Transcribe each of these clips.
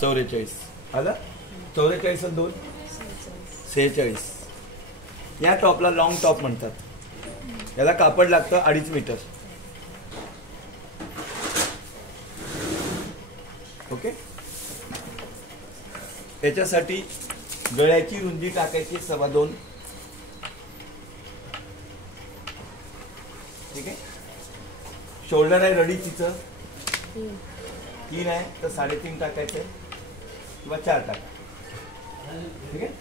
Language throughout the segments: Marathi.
44 आला. 44 आणि 2 46. या टॉपला लॉंग टॉप म्हणतात. याला कापड लागतं 2.5 मीटर. ओके. याच्यासाठी गळ्याची रुंदी टाकायची 2.25. ठीक आहे. शोल्डर आहे रडी तिचं 3 आहे तर 3.5 टाकायचं किंवा 4 टाका. ठीक आहे.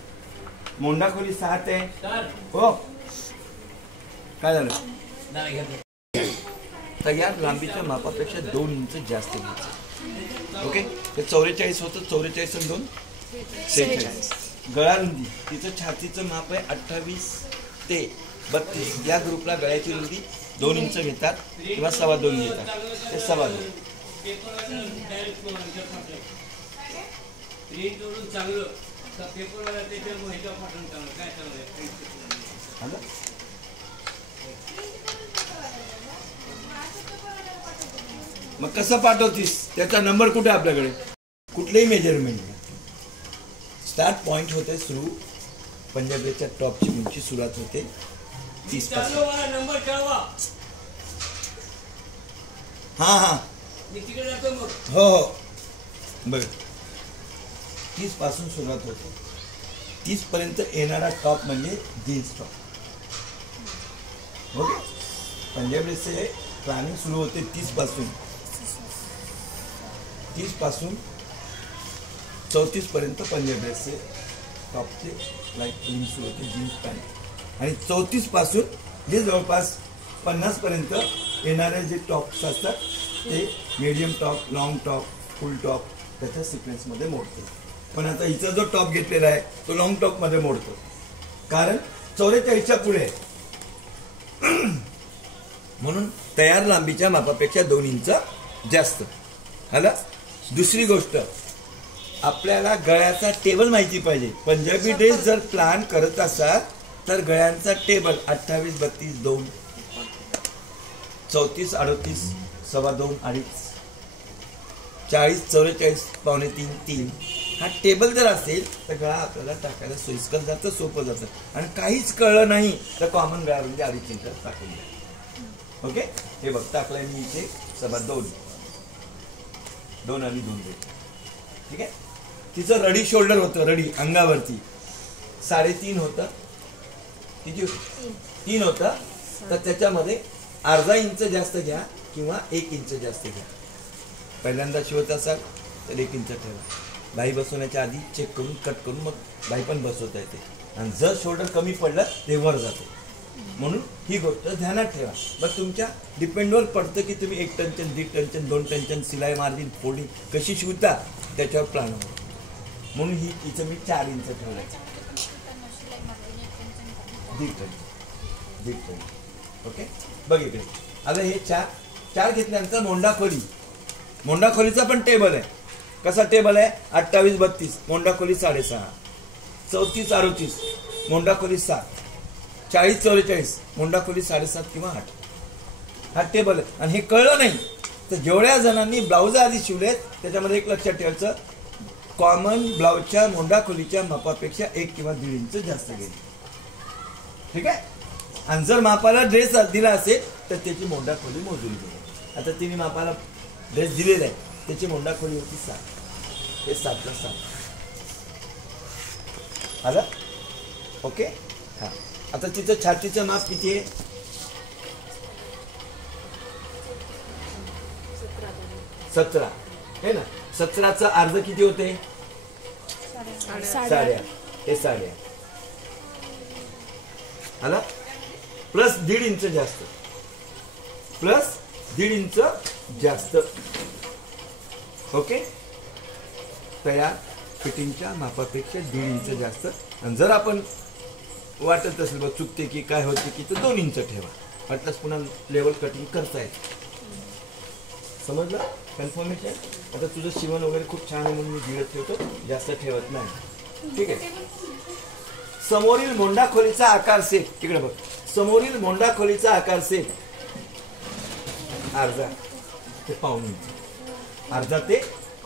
मोंडा खोली 7 आहे. हो काय झालं. तर या लांबीच्या मापापेक्षा 2 इंच जास्त घ्यायचं. ओके. ते 44 होतं. 44 आणि 2 46. गळा रुंदी तिचं छातीचं माप आहे 28 ते 32. या ग्रुपला गळ्याची रुंदी 2 इंच घेतात किंवा 2.25 घेतात. ते 2.25. मग कसं पाठवतीस त्याचा नंबर कुठे आपल्याकडे. कुठलेही मेजरमेंट स्टार्ट पॉइंट होते सुरू. पंजाबीच्या टॉपची उंची सुरुवात होते 30 पासून. हा हो हो बघ 30 पासून सुरुवात होते. 30 पर्यंत येणारा टॉप म्हणजे जीन्स टॉप. ओके. पंजाबीचे प्लॅनिंग सुरू होते 30 पासून. 30 पासून 34 पर्यंत पंजाबीचे टॉपचे लाईक सुरू होते जीन्स पॅन्ट. आणि 34 पासून जे जवळपास 50 पर्यंत येणारे जे टॉप्स असतात ते मीडियम टॉप, लॉंग टॉप, फुल टॉप त्याच्या सिक्वेन्समध्ये मोडते. पण आता हिचा जो टॉप घेतलेला आहे तो लॉंग टॉप मध्ये मोडतो कारण 44च्या पुढे. म्हणून तयार लांबीच्या मापापेक्षा 2 इंच जास्त. आला. दुसरी गोष्ट आपल्याला गळ्याचा टेबल माहिती पाहिजे. पंजाबी ड्रेस जर प्लॅन करत असाल तर गळ्यांचा टेबल 28, 32, 2, 34, 38, 2.25, 2.5, 40, 44, 3.25, 3. हा टेबल जर असेल तर गळा आपल्याला टाकायला सोयीस्कर जातं, सोपं जातं. आणि काहीच कळलं नाही तर कॉमन गळा म्हणजे 2.5 इंच टाकून द्या. ओके. हे बघ टाकलंय मी इथे 2.25, 2 आणि 2. ठीक आहे. तिचं रडी शोल्डर होतं. रडी अंगावरती 3.5 होतं. किती 3 होतं. तर त्याच्यामध्ये अर्धा इंच जास्त घ्या किंवा 1 इंच जास्त घ्या. पहिल्यांदा शिवत असाल तर 1 इंच ठेवा. बाई बसवण्याच्या आधी चेक करून कट करून मग बाई पण बसवता येते. आणि जर शोल्डर कमी पडलं ते वर जाते. म्हणून ही गोष्ट ध्यानात ठेवा. मग तुमच्या डिपेंडवर पडतं की तुम्ही 1 टंचन, 1.5 टंचन, 2 टंचन सिलाई मार्जिन फोल्डिंग कशी शिवता त्याच्यावर प्लॅन होतो. म्हणून ही तिचं मी 4 इंच ठेवलायचं. 1.5 टन. ओके. बघितले. आता हे 4 घेतल्यानंतर मोंडा खोली. मोंडा खोलीचा पण टेबल आहे. कसा टेबल आहे 28, 32 मोंडा खोली 6.5, 34, 38 मोंडा खोली 7, 40, 44 मोंडा खोली 7.5 किंवा 8. हा टेबल आहे. आणि हे कळलं नाही तर जेवढ्या जणांनी ब्लाउज आधी शिवलेत त्याच्यामध्ये एक लक्षात ठेवायचं कॉमन ब्लाउजच्या मोंडा खोलीच्या मापापेक्षा 1 किंवा 1.5 इंच जास्त घेणे. ठीक आहे. आणि जर मापाला ड्रेस दिला असेल तर त्याची मोंडा खोली मोजून घ्या. आता तिने मापाला ड्रेस दिलेला आहे त्याची मोंडा खोली होती 7. हे 7 ला 7 आलं. ओके. हा. आता तिचं छातीचं माप किती आहे 17 आहे ना. 17चं अर्ध किती होते 8.5. हे 8.5 आला. प्लस 1.5 इंच जास्त. प्लस 1.5 इंच जास्त. ओके. तयार फिटिंगच्या मापापेक्षा 1.5 इंच जास्त. आणि जर आपण वाटत असेल बघ चुकते की काय होते की तर 2 इंच ठेवा. वाटल्यास पुन्हा लेवल कटिंग करता येते. समजलं. कन्फर्मेशन. आता तुझं शिवण वगैरे खूप छान आहे म्हणून मी गिळत ठेवतो. जास्त ठेवत नाही. ठीक आहे. समोरील मोंडा खोलीचा आकार सेट. तिकडे बघ. समोरील मोंडा खोलीचा आकार सेट अर्धा ते 1.5 इंच. अर्धा ते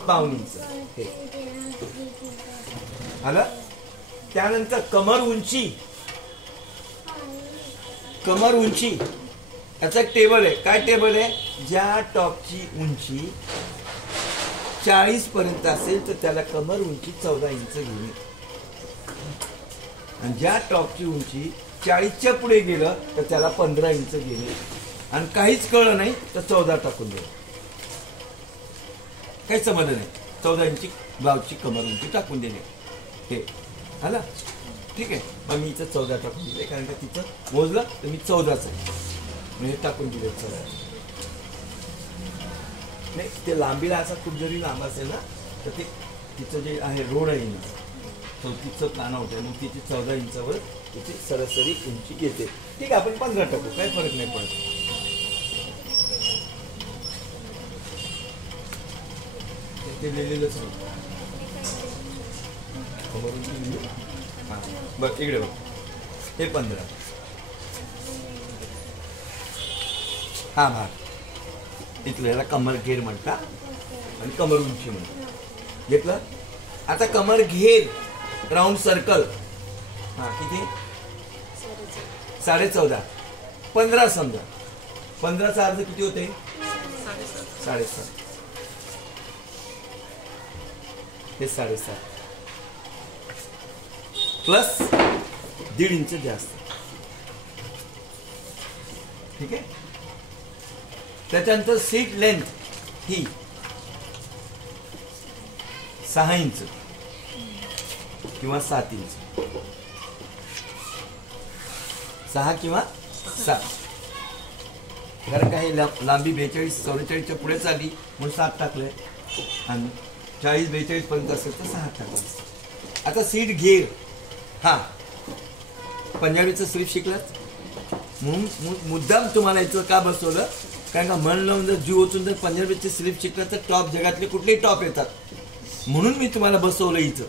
पाऊण इंच हे आलं. त्यानंतर कमर उंची याचा एक टेबल आहे. काय टेबल आहे? ज्या टॉपची उंची 40 पर्यंत असेल तर त्याला कमर उंची 14 इंच घेणे, आणि ज्या टॉपची उंची 40च्या पुढे गेलं तर त्याला 15 इंच घेणे, आणि काहीच कळलं नाही तर 14 टाकून द्या. काही समजलं नाही, 14 इंची ब्लाउजची कमर उंची टाकून देणे हे आला. ठीक आहे. मग मी इथं 14 टाकून दिले, कारण का तिथं मोजलं तर मी 14च आहे, म्हणजे टाकून दिले 14. नाही ते लांबीला असा खूप जरी लांब असेल ना तर ते तिचं जे आहे रोड आहे ना 34चं प्लान आउट आहे, मग तिथे 14 इंचावर तिची सरासरी उंची घेते. ठीक आहे, आपण 15 टाकू, काही फरक नाही पडत. ते लिहिलेलंच नाही. बघ इकडे बघ, हे 15 हा भाग इथलं, याला कमर घेर म्हणतात आणि कमर उंची म्हणतात. घेतलं. आता कमर घेर राऊंड सर्कल हा किती? 14.5. 15 समजा. 15चा अर्ध किती होते? 7.5. हे 7.5 प्लस 1.5 इंच जास्त. ठीक आहे. त्याच्यानंतर सीट लेंथ ही 6 इंच किंवा 7 इंच. 6 किंवा 7, कारण काही लांबी 42-44च्या पुढे चालली म्हणून 7 टाकलंय, आणि 40-42 पर्यंत असेल तर 6 टाकलं. आता सीट घेर हा पंजाबीचं स्लीप शिकलात म्हणून मुद्दाम तुम्हाला याचं का बसवलं, कारण का मन लावून जर जीव ओतून जर पंजाबीचे स्लीप शिकलं तर टॉप जगातले कुठलेही टॉप येतात, म्हणून मी तुम्हाला बसवलं इथं.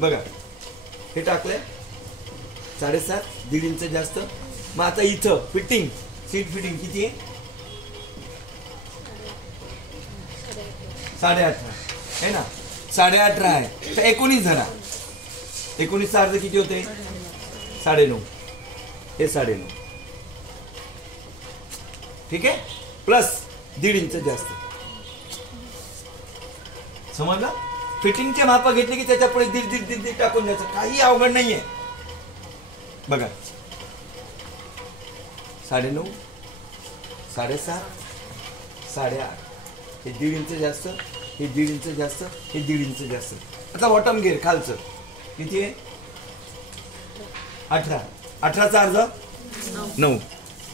बघा हे टाकलंय 7.5, 1.5 इंच जास्त. मग आता इथं फिटिंग, सीट फिटिंग किती आहे? 18.5 आहे ना. 18.5 आहे तर 19 धरा. 19चा अर्ध किती होते? 9.5. हे 9.5. ठीक आहे. प्लस 1.5 इंच जास्त. समजलं? फिटिंगचे माप घेतले की त्याच्या पुढे 1.5 टाकून द्यायचं, काही अवघड नाहीये. बघा 9.5, 7.5, 8.5. हे 1.5 इंच जास्त, हे 1.5 इंच जास्त, हे 1.5 इंच जास्त. आता बॉटम घेर खालचं किती आहे? 18. 18चा अर्ध 9.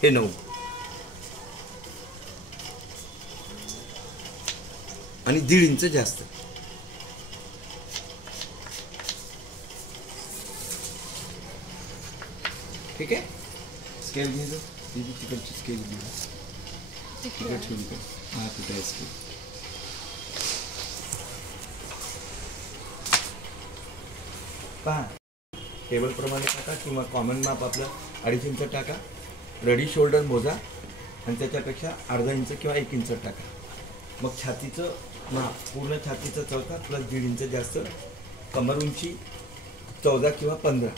हे 9 आणि 1.5 इंच जास्त. ठीक आहे. स्केल घे, तिकडची स्केल घे, तिकडची हा कुठे आहे स्केल? पहा टेबल प्रमाणे टाका किंवा कॉमन माप आपलं 2.5 इंच टाका. रेडी शोल्डर मोजा आणि त्याच्यापेक्षा अर्धा इंच किंवा 1 इंच टाका. मग छातीचं माप पूर्ण छातीचं 14 प्लस 1.5 इंच जास्त. कमर उंची 14 किंवा 15.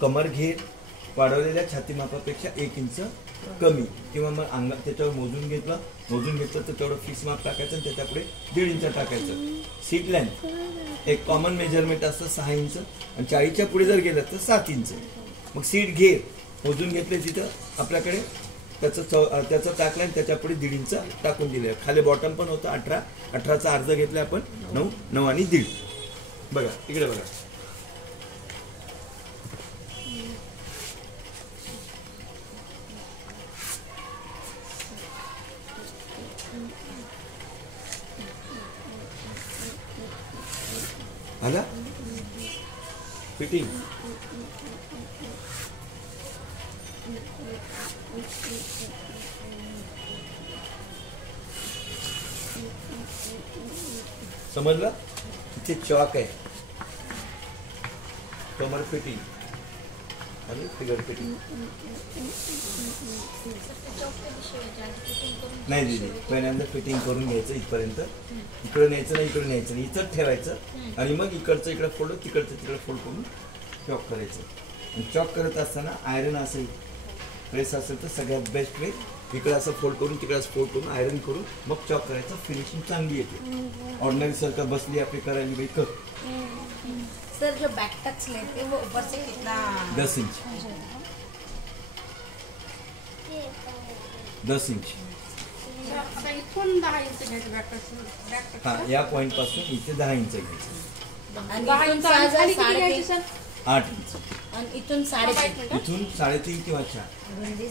कमर घेर वाढवलेल्या छाती मापापेक्षा 1 इंच कमी, किंवा मग अंगा त्याच्यावर मोजून घेतलं तर तेवढं फिक्स माप टाकायचं आणि त्याच्या पुढे 1.5 इंच टाकायचं. सीट लेंथ एक कॉमन मेजरमेंट असतं 6 इंच, आणि 40च्या पुढे जर गेलं तर 7 इंच. मग सीट घेर मोजून घेतले तिथं आपल्याकडे त्याचं टाकलं आणि त्याच्या पुढे 1.5 इंच टाकून दिले. खाली बॉटम पण होतं 18. 18चा अर्ध घेतला आपण 9. 9 आणि 1.5. बघा इकडे बघा. आला फिटिंग. समजलं? इथे चॉक आहे. कमर फिटिंग आणि फिगर फिटिंग नाही दिली. पहिल्यांदा फिटिंग करून घ्यायचं इथपर्यंत, इकडे न्यायचं नाही, इकडे न्यायचं नाही, इथं ठेवायचं आणि मग इकडचं इकडे फोल्ड, तिकडचं तिकडे फोल्ड करून चॉक करायचं. आणि चॉक करत असताना आयरन असेल, प्रेस असेल तर सगळ्यात बेस्ट वे इकडे असं फोल्ड करून तिकडे असं फोल्ड करून आयरन करून मग चॉक करायचं. फिनिशिंग चांगली येते. ऑर्डिनरी सारखं बसली आपली करायला बाई कर. सर जो बैक टच लेते हैं वो ऊपर से कितना? 10 इंच. 10 इंच. इथून 10 इंच घ्यायचं बॅक टच. हा, या पॉइंट पासून इथे 10 इंच घ्यायचं. आणि 10 इथून इंच आणि खाली किती 3.5 घ्यायची सर? 8 इंच. आणि इथून 3.5 इथून 3.5 किंवा 4. रुंदी